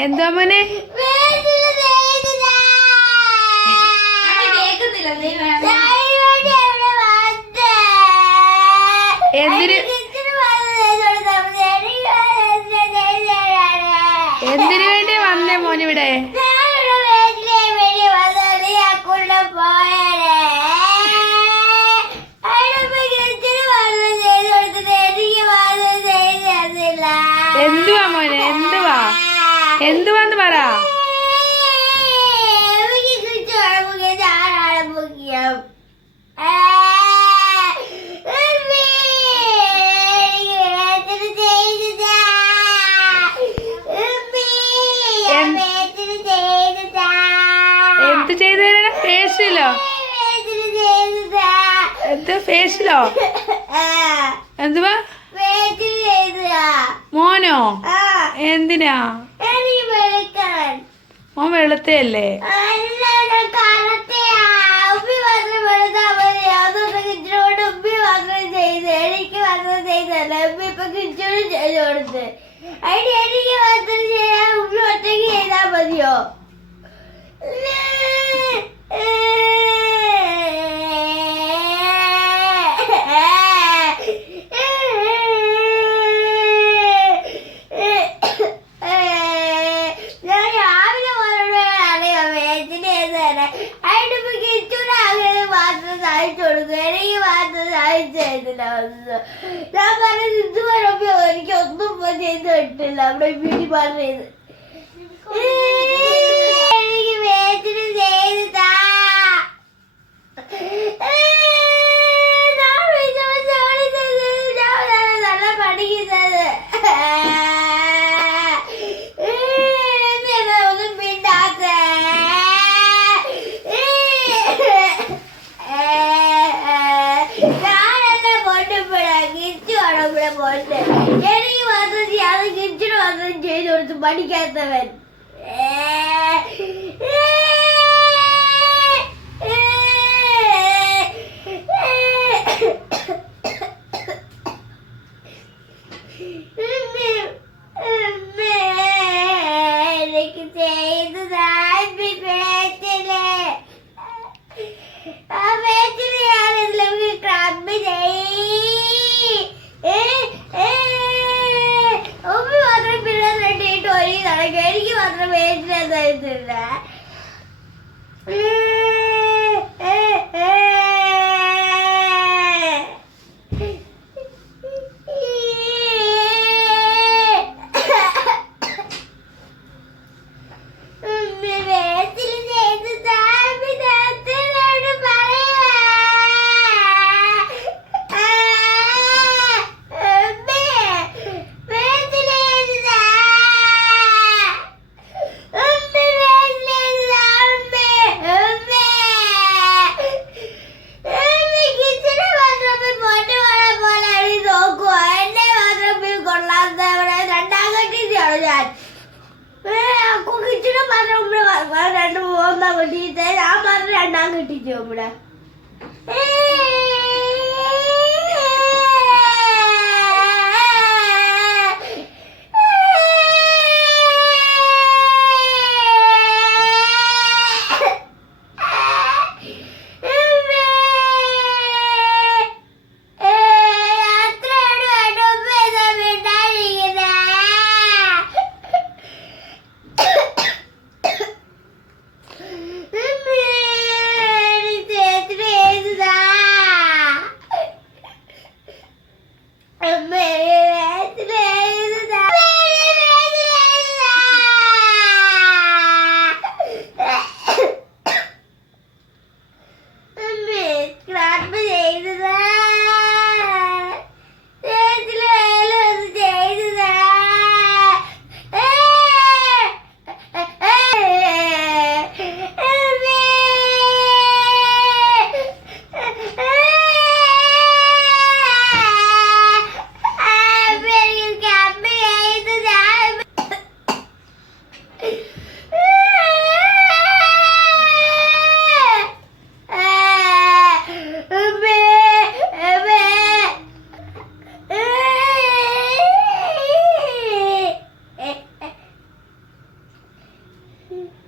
എന്താ മോനെ? എന്തിനു എന്തിനു വേണ്ടി വന്നേ മോനിവിടെ? എന്തുവാ മോനെ? എന്തുവാ എന്തുവാന്ന് പറ. എന്ത് ചെയ്ത് തരാ? ഫേഷ്യലോ? എന്ത് ഫേഷ്യലോ? എന്തുവാ മോനോ? എന്തിനാ? മോൻ വെളുത്തയല്ലേ? എനിക്ക് മാത്രം ചെയ്തല്ല ഇപ്പൊ കിച്ചണും ചെയ്ത് കൊടുത്ത് അതിന് എനിക്ക് മാത്രം ചെയ്യാൻ ഉമ്മി ഒറ്റയ്ക്ക് ചെയ്താൽ മതിയോ? ഞാൻ രാവിലെ അറിയാം വേച്ചിന് ചെയ്തതന്നെ അതിനിപ്പോ കിച്ചൂടെ അങ്ങനെ മാത്രം സഹായിച്ചു കൊടുക്കും. എനിക്ക് മാത്രം സഹായിച്ചു തരുന്നില്ല. ഞാൻ പറഞ്ഞത് ഇതുവരെ എനിക്ക് ഒന്നും ചെയ്ത് കിട്ടില്ല. അവിടെ വീട്ടിൽ മാത്രം ചെയ്ത് എനിക്ക് വേച്ചിന് ചെയ്ത് താ. നല്ല പഠിക്കുന്നത് ഒന്നും പിന്നാത്ത ഞാനെല്ലാം പൊട്ടിപ്പോഴാ കിച്ചു വേണം ഇവിടെ പോയിട്ട്. എനിക്ക് മാത്രം ചെയ്യാതെ കിച്ചിന് മാത്രം ചെയ്ത് കൊടുത്ത് പഠിക്കാത്തവൻ. എനിക്ക് ചെയ്തത് ആ പേച്ചില് ഞാനെല്ലാം ക്ലബ് ഉമ്മി മാത്രം പിന്നെ റെഡിയായിട്ട് ഒരേ നടക്കും. എനിക്ക് മാത്രം പേച്ചിലെന്തായിട്ടില്ല. രണ്ട് മൂന്നാം കിട്ടിയിട്ട് ഞാൻ പറഞ്ഞ രണ്ടാം കിട്ടിച്ചു ഇവിടെ. ചേച്ചി ഉം.